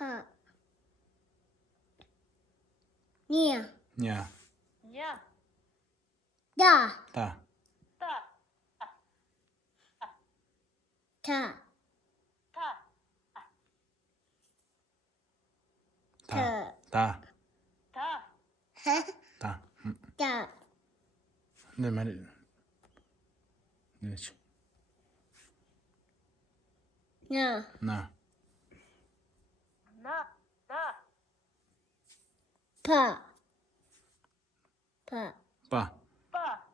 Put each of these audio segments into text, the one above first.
哈，ня, ня, ня, да, та, та, та, та, та, та, та, ха, та. да, 네 말이 그렇지. 나, 나, 나, 나, 파, 파, 빠, 빠,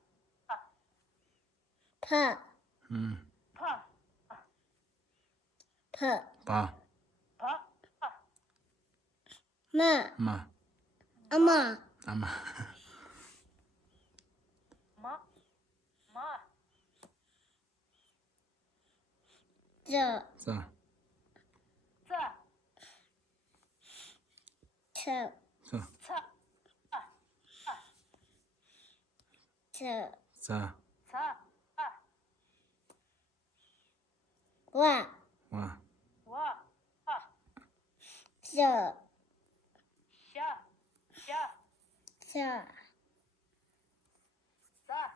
파, 파, 파, 빠, 파, 마, 마, 엄마, 아마, 마, 마, 저, 싸, 짜, 저, 싸, 차, 저, 싸, 차, 와, 와, 와, 저, 샤, 샤, 저, 싸,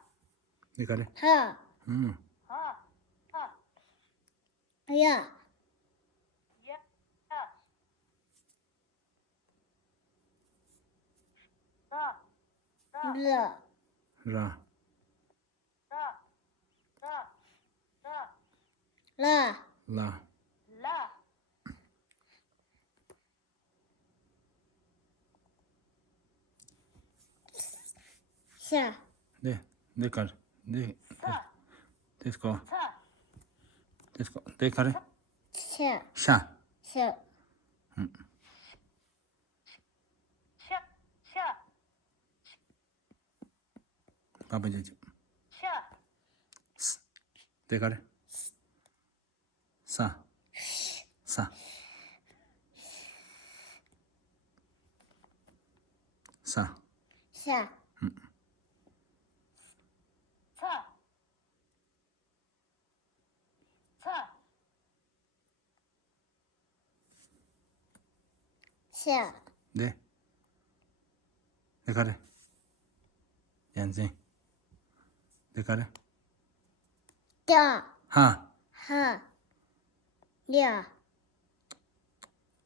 네 가래. 하, 하, 야, 야, 나, 나, 러, 라, 나, 나, 나, 라, 라, 라, 샤, 네, 네 가래. 네, 차, 데스코, 차, 데스코, 네 가래. 샤, 샤, 샤, 샤, 샤, 바바지지. 샤, 네 가래. 싸, 싸, 싸, 샤, 차, 차, 샤, 네, 네 가래. 양생, 네 가래. 다, 하, 하, 야,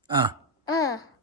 아, 어,